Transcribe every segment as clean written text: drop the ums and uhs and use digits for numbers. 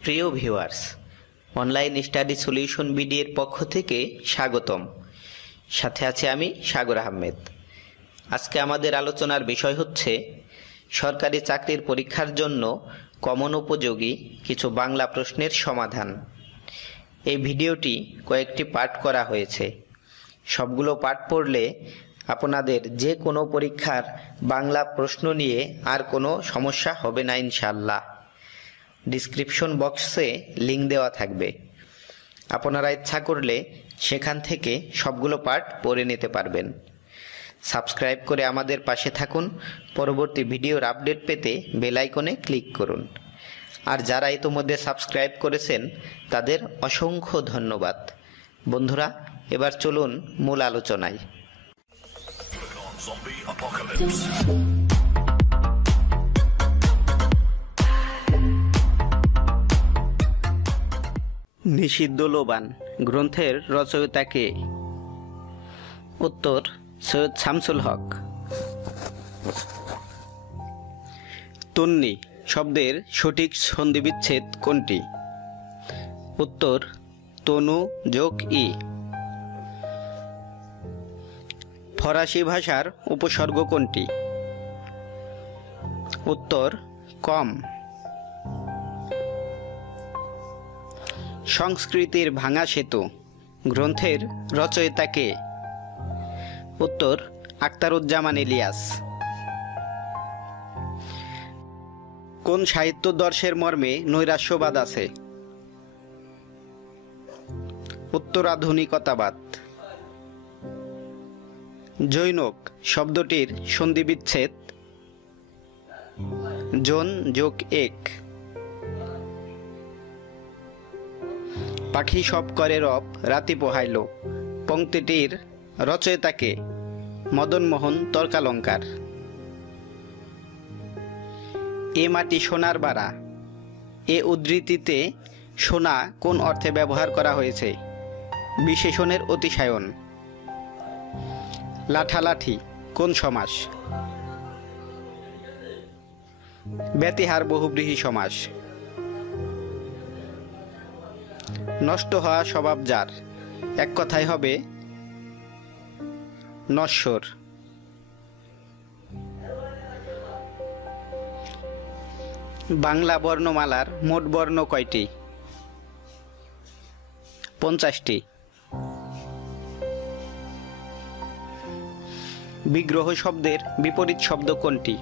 প্রিয় viewers, online study solution বিডির পক্ষ থেকে স্বাগতম। সাথে আছে আমি সাগর আহমেদ। আজকে আমাদের আলোচনার বিষয় হচ্ছে সরকারি চাকরির পরীক্ষার জন্য কমন উপযোগী কিছু বাংলা প্রশ্নের সমাধান। এই ভিডিওটি কয়েকটি পার্ট করা হয়েছে। সবগুলো পার্ট পড়লে আপনাদের যে কোনো পরীক্ষার বাংলা প্রশ্ন নিয়ে আর কোনো সমস্যা হবে না ইনশাআল্লাহ। ডিসক্রিপশন বক্সে লিংক দেওয়া থাকবে, আপনারা ইচ্ছা করলে সেখান থেকে সবগুলো পার্ট পড়ে নিতে পারবেন। সাবস্ক্রাইব করে আমাদের পাশে থাকুন। পরবর্তী ভিডিওর আপডেট পেতে বেল আইকনে ক্লিক করুন। আর যারা ইতোমধ্যে সাবস্ক্রাইব করেছেন তাদের অসংখ্য ধন্যবাদ। বন্ধুরা, এবার চলুন মূল আলোচনায়। নিষিদ্ধ লোবান গ্রন্থের রচয়িতা কে? উত্তর, সৈয়দ শামসুল হক। তন্নি শব্দের সঠিক সন্ধিবিচ্ছেদ কোনটি? উত্তর, তনু যোগ ই। ফরাসি ভাষার উপসর্গ কোনটি? উত্তর, কম। সংস্কৃতির ভাঙা সেতু গ্রন্থের রচয়িতা কে? উত্তর, আখতারুজ্জামান ইলিয়াস। কোন সাহিত্যদর্শের মর্মে নৈরাশ্যবাদ আছে? উত্তর, আধুনিকতাবাদ। জৈনক শব্দটির সন্ধিবিচ্ছেদ জন যোগ এক। পাখি সব করে রব রাতি পোহাইল পংক্তিটির রচয়িতা কে? মদনমোহন তর্কালঙ্কার। এ মাটি সোনার বাড়া, এ উদ্ধৃতিতে সোনা কোন অর্থে ব্যবহার করা হয়েছে? বিশেষণের অতিশায়ন। লাঠালাঠি কোন সমাস? ব্যতিহার বহুব্রীহি সমাস। নষ্ট হওয়া স্বভাব যার, এক কথায় হবে নশ্বর। বাংলা বর্ণমালার মোট বর্ণ কয়টি? 50টি। বিগ্রহ শব্দের বিপরীত শব্দ কোনটি?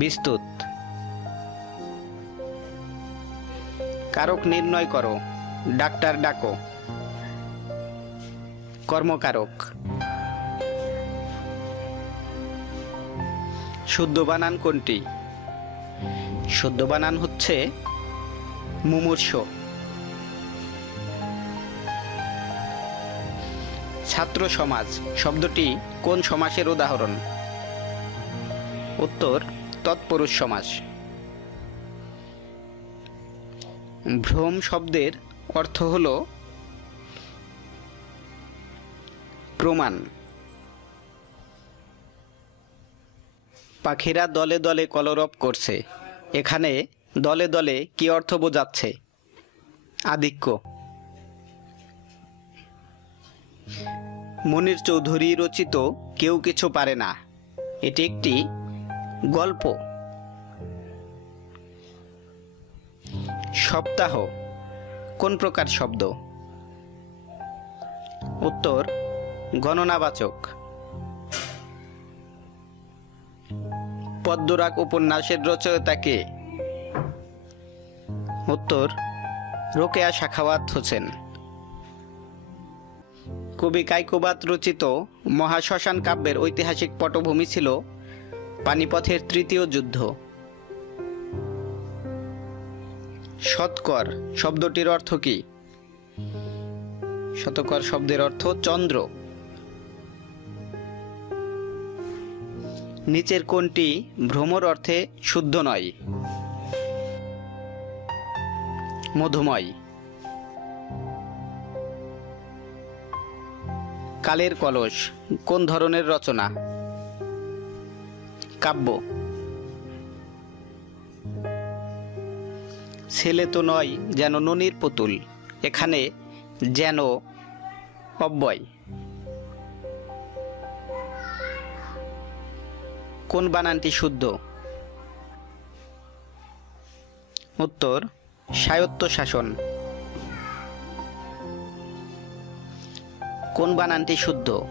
বিস্তুত। কারক নির্ণয় করো, ডাক্তার ডাকো। কর্মকারক। শুদ্ধ বানান কোনটি? শুদ্ধ বানান হচ্ছে মুমূর্ষ। ছাত্র সমাজ শব্দটি কোন সমাসের উদাহরণ? উত্তর, তৎপুরুষ সমাস। ভ্রম শব্দের অর্থ হল প্রমাণ। পাখিরা দলে দলে কলরব করছে, এখানে দলে দলে কি অর্থ বোঝাচ্ছে? আধিক্য। মনির চৌধুরী রচিত কেউ কিছু পারে না, এটি একটি গল্প। সপ্তাহ কোন প্রকার শব্দ? উত্তর, গণনাবাচক। পদ্মরাগ উপন্যাসের রচয়িতা কে? উত্তর, রোকেয়া সাখাওয়াত হোসেন। কবি কায়কোবাদ রচিত মহাশ্মশান কাব্যের ঐতিহাসিক পটভূমি ছিল পানিপথের তৃতীয় যুদ্ধ। শতকর শব্দটির অর্থ কি? শতকর শব্দের অর্থ চন্দ্র। নিচের কোনটি ভ্রমর অর্থে শুদ্ধ নয়? মধুময়। কালের কলস কোন ধরনের রচনা? কাব্য। ছেলে তো নয় যেন ননির পুতুল, এখানে যেন অব্যয়। কোন বানানটি শুদ্ধ? উত্তর স্বায়ত্তশাসন। কোন বানানটি শুদ্ধ?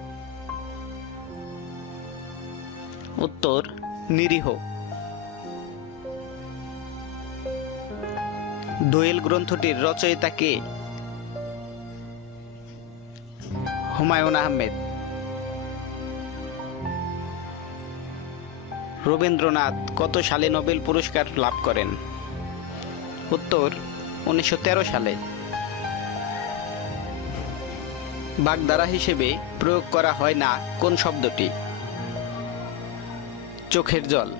উত্তর নিরীহ। দোয়েল গ্রন্থটির রচয়িতা কে? হুমায়ুন আহমেদ। রবীন্দ্রনাথ কত সালে নোবেল পুরস্কার লাভ করেন? উত্তর 1913 সালে। বাগধারা হিসেবে প্রয়োগ করা হয় না কোন শব্দটি? চোখের জল।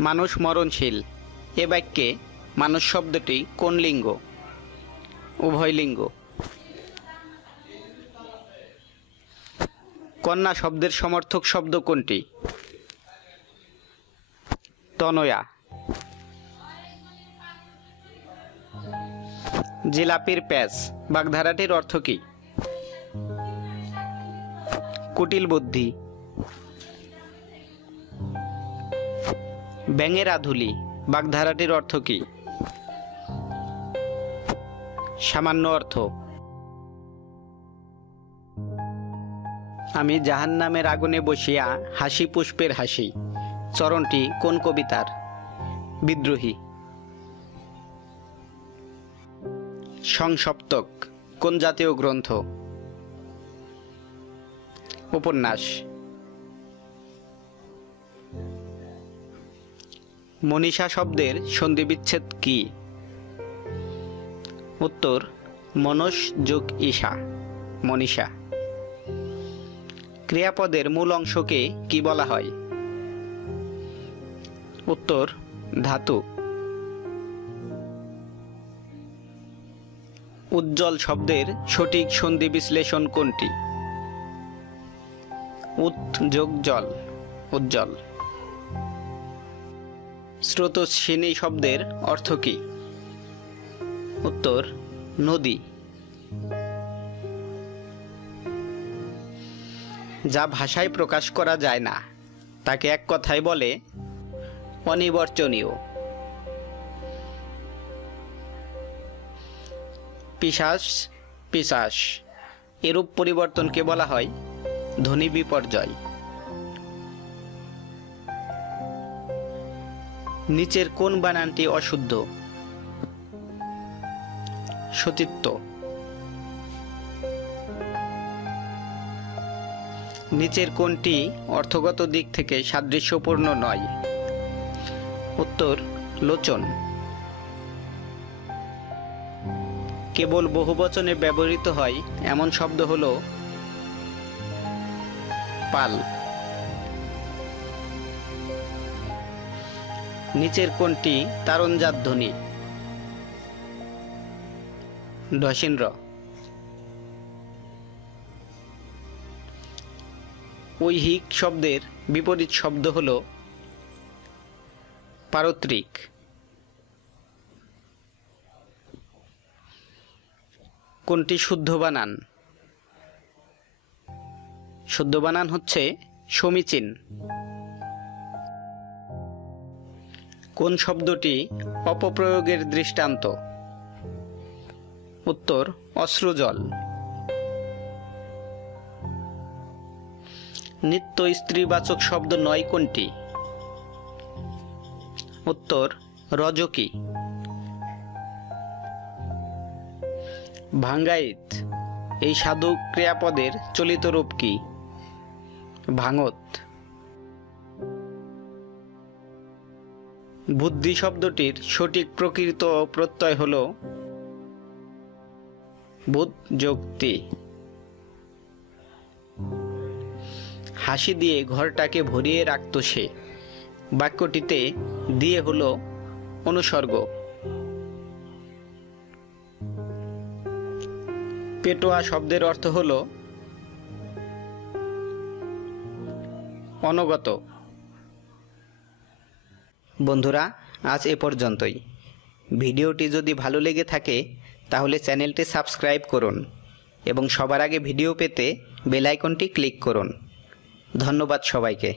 মানুষ মরণশীল, এ বাক্যে মানুষ শব্দটি কোন লিঙ্গ? উভয় লিঙ্গ। কন্যা শব্দের সমর্থক শব্দ কোনটি? তনয়া। জিলাপির প্যাঁচ বাগধারাটির অর্থ কি? কুটিল বুদ্ধি। ব্যাঙের আধুলি বাগধারাটির অর্থ কি? সামান্য অর্থ। আমি জাহান্নামের আগুনে বসিয়া হাসি পুষ্পের হাসি চরণটি কোন কবিতার? বিদ্রোহী। সংসপ্তক কোন জাতীয় গ্রন্থ? উপন্যাস। মনীষা শব্দের সন্ধিবিচ্ছেদ কি? উত্তর মনস যোগ ঈশা, মনীষা। ক্রিয়াপদের মূল অংশকে কি বলা হয়? উত্তর ধাতু। উজ্জ্বল শব্দের সঠিক সন্ধি বিশ্লেষণ কোনটি? উৎ যোগ জল, উজ্জ্বল। স্রোতস্বিনী শব্দের অর্থ কি? উত্তর নদী। যা ভাষায় প্রকাশ করা যায় না তাকে এক কথায় বলে অনির্বচনীয়। পিশাচ, পিশাচ এরূপ পরিবর্তনকে বলা হয় ধ্বনি বিপর্যয়। নিচের কোন বানানটি অশুদ্ধ? সতীত্ব। নিচের কোনটি অর্থগত দিক থেকে সাদৃশ্যপূর্ণ নয়? উত্তর লোচন। কেবল বহুবচনে ব্যবহৃত হয় এমন শব্দ হল পাল। নিচের কোনটি তারণজাত ধ্বনি? ঢসিন্দ্র। ঐহিক শব্দের বিপরীত শব্দ হল পারত্রিক। কোনটি শুদ্ধ বানান? শুদ্ধ বানান হচ্ছে সমীচীন। কোন শব্দটি অপপ্রয়োগের দৃষ্টান্ত? উত্তর অশ্রুজল। নিত্য স্ত্রীবাচক শব্দ নয় কোনটি? উত্তর রজকি। ভাঙ্গাইত এই সাধু ক্রিয়াপদের চলিত রূপ কি? ভাঙত। বুদ্ধি শব্দটির সঠিক প্রকৃত প্রত্যয় হল বুধ যোগতি। হাসি দিয়ে ঘরটাকে ভরিয়ে রাখত সে, বাক্যটিতে দিয়ে হলো অনুসর্গ। পেটোয়া শব্দের অর্থ হলো অনগত। বন্ধুরা, আজ এ পর্যন্তই। ভিডিওটি যদি ভালো লেগে থাকে তাহলে চ্যানেলটি সাবস্ক্রাইব করুন এবং সবার আগে ভিডিও পেতে বেল আইকনটি ক্লিক করুন। ধন্যবাদ সবাইকে।